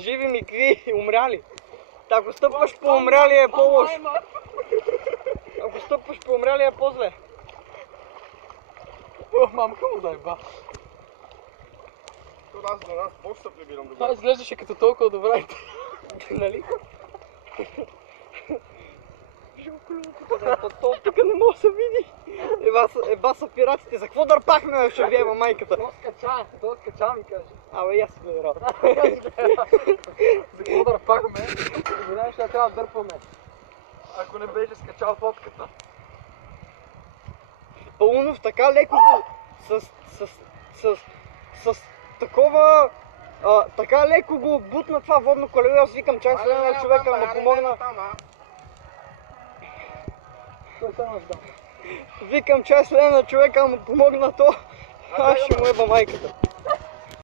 живи мигри и умряли. Ако стъпваш по умряли е по-лошо. Ако стъпваш по умряли е по-зле. Мамка му дай ба. Аз до нас бог се прибирам до Това изглеждаше като толкова добра. Нали? То тук не може да се види. Еба са пиратите. За какво дърпахме, ще виема майката? То скача ми каже. Абе, и аз си гледам. За какво дърпахме? Знаеш, ще трябва да дърпаме. Ако не беше скачал фотката. Паунов така леко го... С такова... така леко го бутна това водно колело. Аз викам чак след на човека му помогна. Викам чак след на човека му помогна то. Аз ще му еба майката.